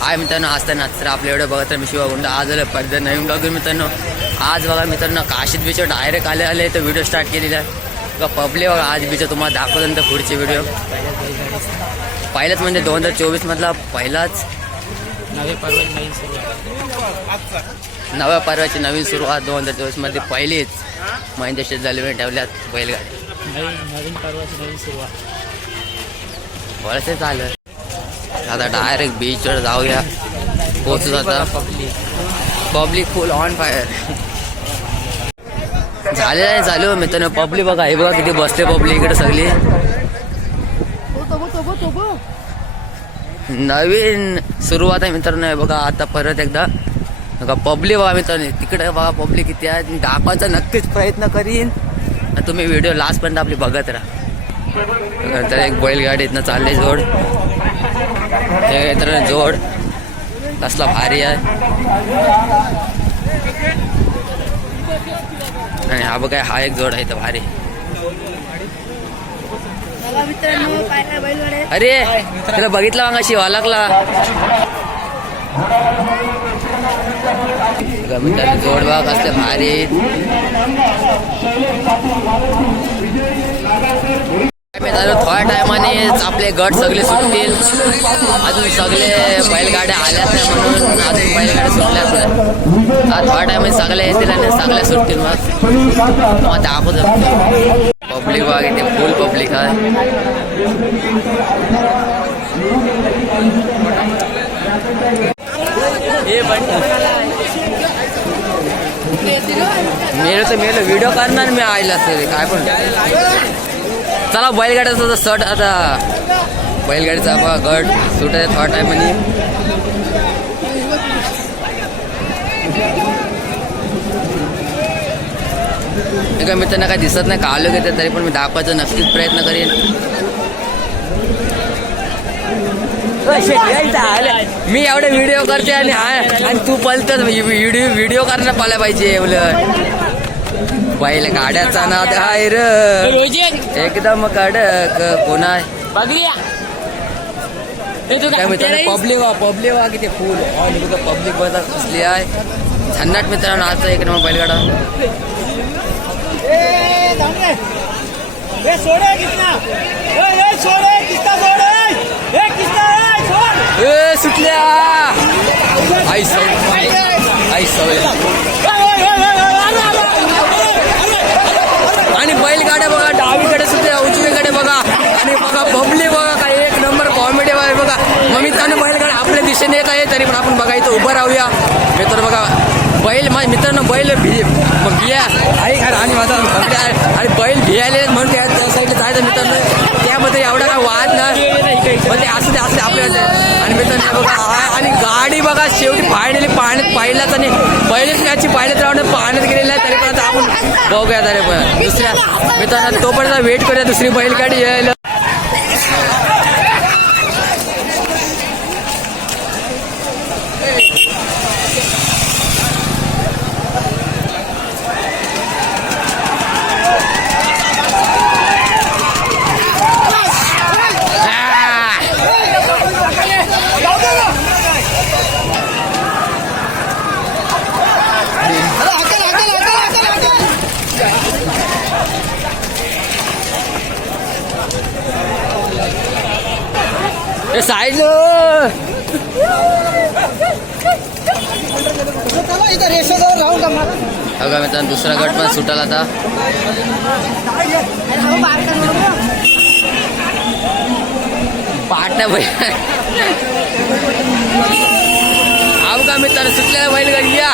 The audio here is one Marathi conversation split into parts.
हाय मित्रांनो आज तर नाच आपल्या एवढं बघा तर मी शिवा गुंड. आज आलं परत नवीन ब्लॉग मित्रांनो. आज बघा मित्रांनो काशीत बीच डायरेक्ट आले आले तर व्हिडिओ स्टार्ट केलेला आहे. बघा पब्लिक बघा आज बीच तुम्हाला दाखवल्यानंतर पुढचे व्हिडिओ पहिलाच म्हणजे दोन हजार चोवीस मधला पहिलाच नवे पर्वत नवीन सुरुवात नव्या पर्वाची नवीन सुरुवात दोन हजार चोवीसमध्ये पहिलीच. महेंद्र शेठ झाले ठेवल्यात बैलगाडी. नवीन नवीन पर्वाची नवीन सुरुवात. बरंच झालं आता डायरेक्ट बीचवर जाऊया. पोहोचू आता. Public public full on fire झाले नाही चालू हो मित्रांनो. पब्लिक बघा हे बघा किती बसले पब्लिक इकडे सगळी. नवीन सुरुवात आहे मित्रांनो बघा आता परत एकदा. बघा पब्लिक बघा मित्रांनो तिकडे बघा पब्लिक किती आहे. दाखवायचा नक्कीच प्रयत्न करीन. तुम्ही व्हिडिओ लास्टपर्यंत आपली बघत राहा. तर एक बैलगाडी इथनं चालले जोड. मित्रांनो जोड. कसला भारी आहे. हा बघा हा एक जोड आहे तर भारी. अरे तुला बघितला मागाशी वालकला? जोड बघ असले भारी मित्रांनो थोड्या टायमानेच आपले गट सगळे सुटतील. अजून सगळे बैलगाड्या आल्या नाही म्हणून अजून बैलगाड्या सुटल्याच नाही थोड्या टायमाने सगळे येतील आणि सगळ्या सुटतील मग. मग दाखवतो पब्लिक बघा येते फुल पब्लिक आहे. मेलं तर मेलं व्हिडिओ करणार मी आयला काय पण चला बैलगाड्याचा सट आता. बैलगाडीचा बा गट सुटायचा आहे टायमाने एका मित्रांना काय दिसत नाही का आलो घेते तरी पण मी दाखवायचा नक्कीच प्रयत्न करेन. मी एवढे व्हिडिओ करते आणि हा- आणि तू पलतच व्हिडिओ व्हिडिओ करणं पाला पाहिजे उलट. बैल गाड्याचा नाद हाय र. एकदम कडक कोण आहे? काय मित्रांनो पब्लिक वा पब्लिक वा किती फुल पब्लिक बघत असली आहे. झन्नाट मित्रांनो आजचा एक नंबर बैलगाडा. ए सुटल्या. आई सव आई सवय आणि बैलगाड्या बघा डावीकडे सुद्धा उजवीकडे बघा आणि बघा बबली बघा काय एक नंबर कॉमेडी आहे बघा मग मित्रांनो बैलगाड्या आपल्या दिशेने येत आहे तरी पण आपण बघा इथं उभं राहूया मित्र बघा बैल माझ्या मित्रांनो बैल भी मग बिया आई खरं आणि माझा आणि बैल भियाले म्हणून त्या साईडला जायचं मित्रांनो. त्यामध्ये एवढा काय वाद ना म्हणजे असं ते असते आपल्याला आणि मित्रांनो बघा आणि गाडी बघा शेवटी फायनली पाण्यात पाहिलाच आणि पहिलेच मॅचची पाण्यात राहून पाण्यात गेलेला आहे तरी पण आता आपण बघूया तरी पण दुसऱ्या मित्रांनो तोपर्यंत वेट करूया दुसरी बैलगाडी यायला. ए साईड बघा मित्रांनो दुसरा गट पण सुटाला आता. पाट नाही हा बघा मित्रांनो सुटलेला बैलगाडी या.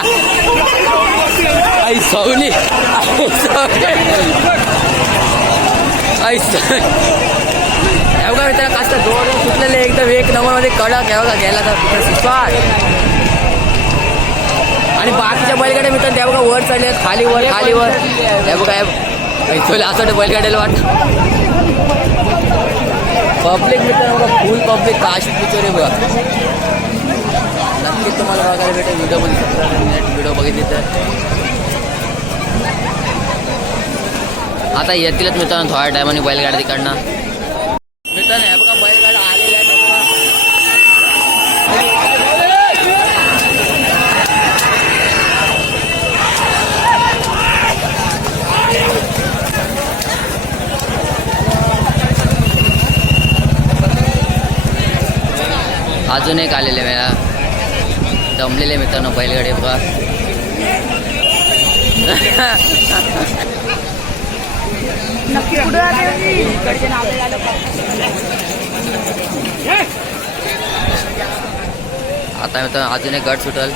आई सवली. आई सवली. आई सवली. हे बघा मित्रांनो कास्त सुटलेले एकदम एक नंबरमध्ये कडक हे घ्यायला तर आणि बाकीच्या बैलगाड्या मित्र त्या बघा वर चालले खाली वर खाली वर. त्या बघा असं वाटतं बैलगाड्याला वाट? पब्लिक मित्र बघा फुल पब्लिक काशी पिचोरे बघा. नक्कीच तुम्हाला बघायला भेटेल व्हिडिओमध्ये व्हिडिओ बघितली तर. आता येतीलच मित्रांनो थोड्या टायमाने बैलगाडी तिकडनं मित्रांनो हे बघा बैलगाड्या आलेल्या आहेत बघा. अजून एक आलेले वेळा दमलेले मित्रांनो बैलगाडी बघा. आता मित्रांनो अजून एक गट सुटल.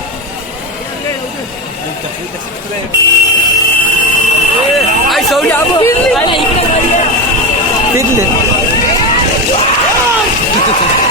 तिथले.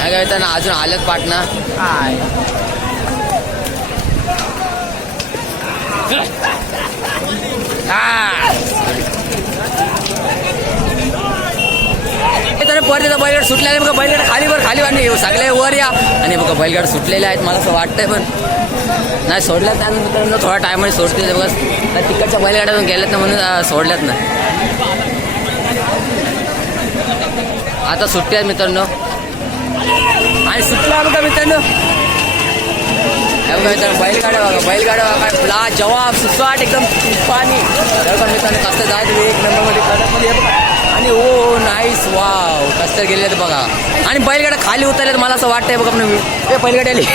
काय काय मित्रांनो अजून आलेत पाटणा तर परत एकदा बैलगाड सुटलेले बघा बैलगाड खाली वर खाली आणि सगळे वर या. आणि बघा बैलगाड सुटलेले आहेत मला असं वाटतंय पण. नाही सोडल्यात नाही मित्रांनो थोडा टायमाने सोडते बघा. तिकडच्या बैलगाड्यातून गेल्यात ना म्हणून सोडल्यात ना. आता सुट्टी आहेत मित्रांनो. आणि सुटला बघा मित्रांनो. हे बैलगाड्या बघा बैलगाड्या बघा काय ला जवाब सुसाट एकदम तुफानी. मित्रांनो कसं जायचं एक नंबरमध्ये कडकमध्ये आणि ओ नाईस वाव कसं गेले बघा. आणि बैलगाड्या खाली उतरल्यात मला असं वाटतंय बघा मी. ते बैलगाडी आली.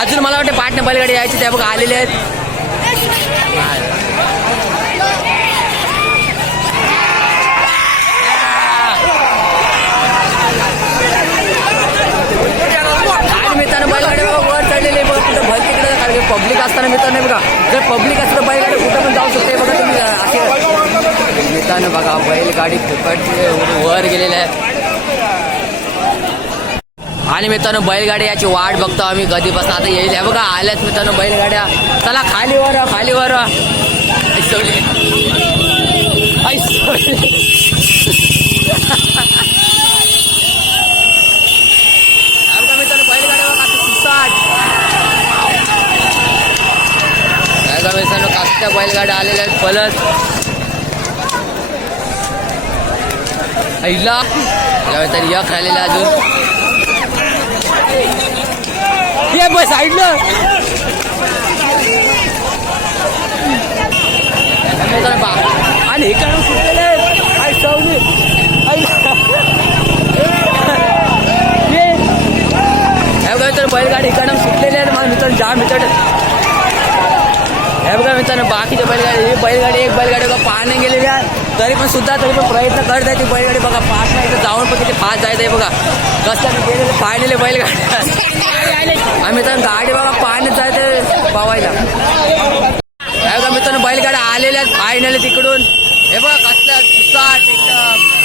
अजून मला वाटतं पाटणे बैलगाडी यायची त्या बघा आलेले आहेत आणि मित्रांनो बैलगाडी बघा वर चढलेले बघा कुठं भर तिकडे कारण पब्लिक असताना मित्रांनो बघा जर पब्लिक असतं तर बैलगाडी कुठं पण जाऊ शकते. बघा तुम्ही असे मित्रांनो बघा बैलगाडी फुकट वर गेलेले आहे. आणि मित्रांनो बैलगाडी याची वाट बघतो आम्ही. कधीपासून आता येईल. हे बघा आल्याच मित्रांनो बैलगाड्या. चला खाली वर खाली वर ऐसवली ऐसवली सवली. आई सवली. हे बघा मित्रांनो बैलगाड्या बघा किती सुसाट. हे बघा मित्रांनो कास्त्या बैलगाड्या आलेल्या आहेत पलत आईला. तरी यक राहिलेला अजून. ये बस साईडला आणि हे कारण सुटलेले आहे सावली. आई. ये. हे बघा तर बैलगाडी इकडं सुटलेले आहेत. माझ्या मित्र जाम मित्र हे बघा मित्रांनो बाकीच्या बैलगाडी ही बैलगाडी एक बैलगाडी बघा पाहणे गेलेली आहे. तरी पण सुद्धा तरी पण प्रयत्न करत आहे ती बैलगाडी बघा पाच नाही तर जाऊन पण तिथे पाच जायचं आहे बघा. कसं गेलेले पाहिलेले बैलगाडी. आम्ही मित्रांनो गाडी बघा पाहण्यात जायचं पावायला. हे बघा मित्रांनो बैलगाड्या आलेल्या आहेत तिकडून. हे बघा कसल्या सुसाट एकदम.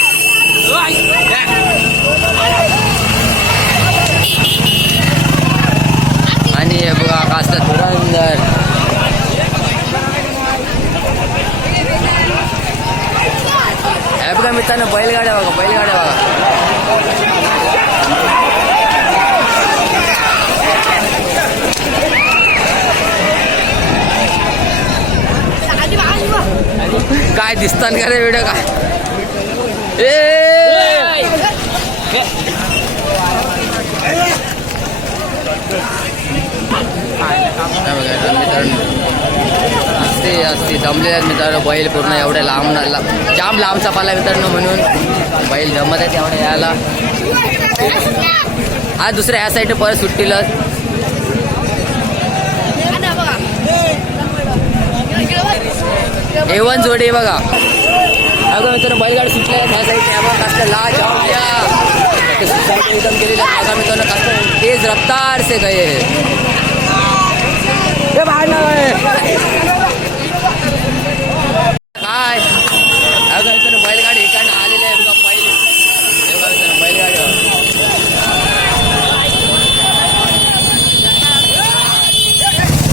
आणि हे बघा कसलं धुरंदर. बघा मित्रांनो बैलगाड्या बघा बैलगाड्या बघा. काय दिसतात का रे व्हिडिओ काय? ए! काय बघा मित्रांनो? असते असते. जमलेल्या मित्रांनो बैल पूर्ण एवढ्या लांब ला- जाम लांबचा पाला मित्रांनो म्हणून. बैल जमत आहे एवढ्या यायला. हा दुसऱ्या ह्या साईड परत सुट्टीला एवन जोडे बघा. अगं मित्रांनो बैलगाडी सुटल्या ह्या साईड त्यावर ला जाऊ द्या बघा मित्रांनो तेज रफ्तार से गए बाहेर हाय. अगं बैलगाडी इकडनं आलेली आहे बघा पहिले. बैलगाडी.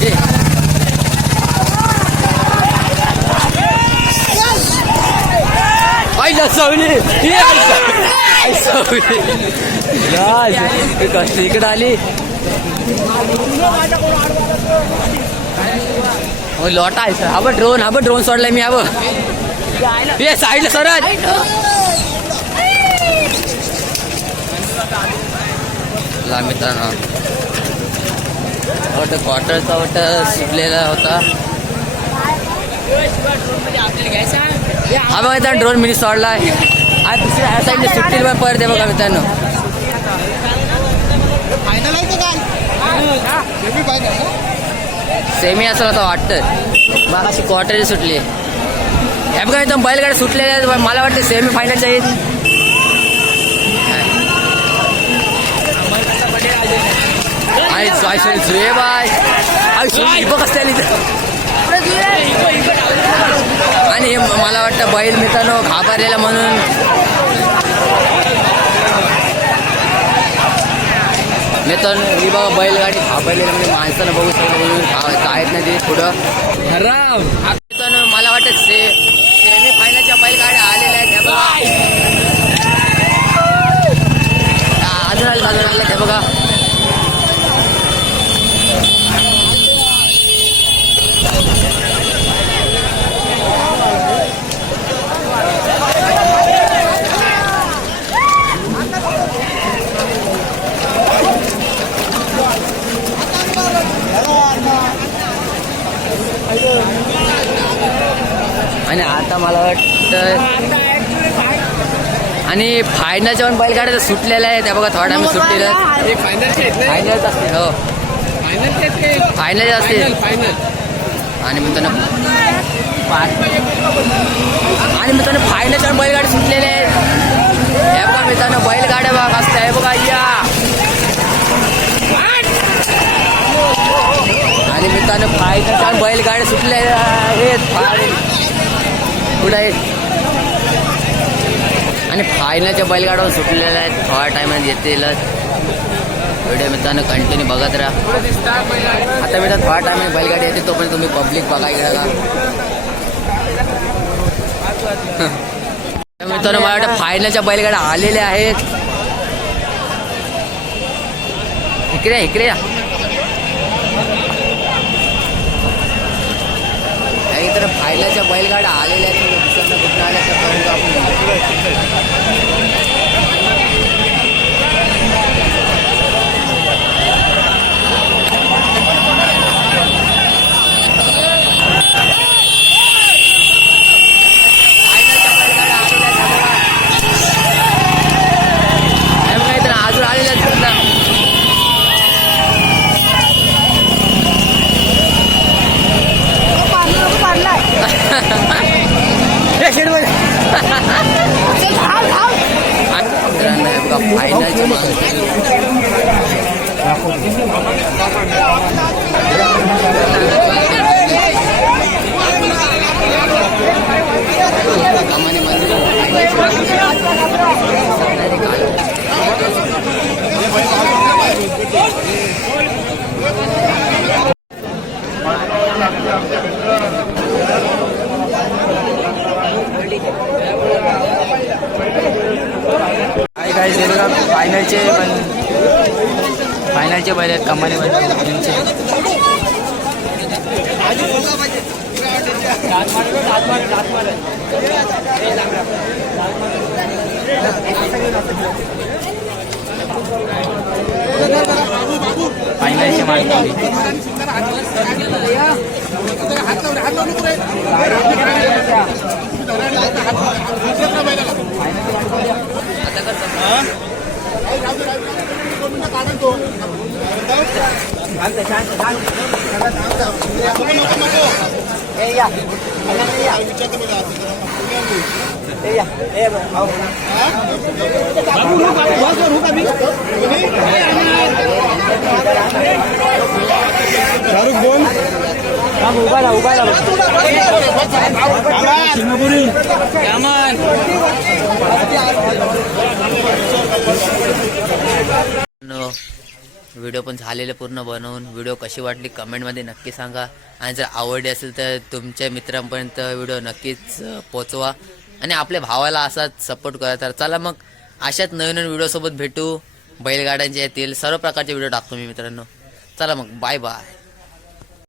ए. आई सवली. आई कशी इकडे आली? लोटा आहे सर. ड्रोन हा बघ ड्रोन सोडलाय मी हा बघ ये साईडला सरळ. ला मित्रांनो. वाटतं क्वार्टरचा वाटतं सुटलेला होता. हा बघा ड्रोन मिनी सोडलाय. आज दुसऱ्या ह्या साईडला सुटतील पण परत आहे बघा मित्रांनो. फायनल आहे सेमी फायनल असं आता वाटतं. मग अशी क्वार्टर सुटली. हे बघा एकदम बैलगाड्या सुटलेल्या आहेत मला वाटतं सेमी फायनलच्या आहेत जुए बाय असते इथं. आणि हे मला वाटतं बैल मित्रांनो घाबरलेला म्हणून. मित्रांनो ही बघा बैलगाडी घाबरलेली म्हणजे माणसानं बघू शकतो जायत नाही ते पुढं. मित्रांनो मला वाटत से सेमी फायनलच्या बैलगाड्या आलेल्या आहेत हे अजून आले अजून आले ते बघा. आणि आता मला वाटतं आणि फायनलच्या पण बैलगाड्या सुटलेल्या आहेत त्या बघा थोडा आम्ही सुटलेल्या हे फायनलचे असतील हो. फायनल असतील. फायनल आणि मित्रांनो आणि मित्रांनो फायनलच्या पण बैलगाड्या सुटलेल्या आहेत. हे बघा मित्रांनो बैलगाड्या बघा असते बघा या. आणि मित्रांनो फायनलच्या बैलगाड्या सुटलेल्या आहेत. कुठं आहेत आणि फायनलच्या बैलगाड्यावर सुटलेल्या आहेत थोड्या टायमात येतीलच. व्हिडिओ मित्रांनो कंटिन्यू बघत राहा. आता मी थोडा टाइम बैलगाडी येते तोपर्यंत तुम्ही पब्लिक बघा इकडे का. मित्रांनो मला वाटतं फायनलच्या बैलगाड्या आलेल्या आहेत. इकडे या, इकडे या. इकडे तर फायनलच्या बैलगाड्या आलेल्या आहेत. म्हणजे दिसत नाही कुठं आल्या तर पाहू आपण. फायनलच्या बैलगाड्या आलेल्या आहेत बघा. हे बघा इथं अजून आलेल्या आहेत पूर्ण. हे शेडमध्ये. आणि मित्रांनो, हे बघा फायनलच्या मागे सामान्य मंदिर काय काय ते बघा फायनलचे पण फायनलचे बैल आहेत कमानी बैल फायनलचे आता कसं? શાહરૂખ બોલ આમ ઉભા રહો ઉભા રહો કામાન સિંહપુરી કામાન નો व्हिडिओ पण झालेले पूर्ण बनवून. व्हिडिओ कशी वाटली कमेंटमध्ये नक्की सांगा. आणि जर आवडली असेल तर तुमच्या मित्रांपर्यंत व्हिडिओ नक्कीच पोचवा. आणि आपल्या भावाला असाच सपोर्ट करा तर चला मग अशाच नवीन नवीन व्हिडिओसोबत भेटू. बैलगाड्यांचे येतील सर्व प्रकारचे व्हिडिओ टाकतो मी मित्रांनो. चला मग बाय बाय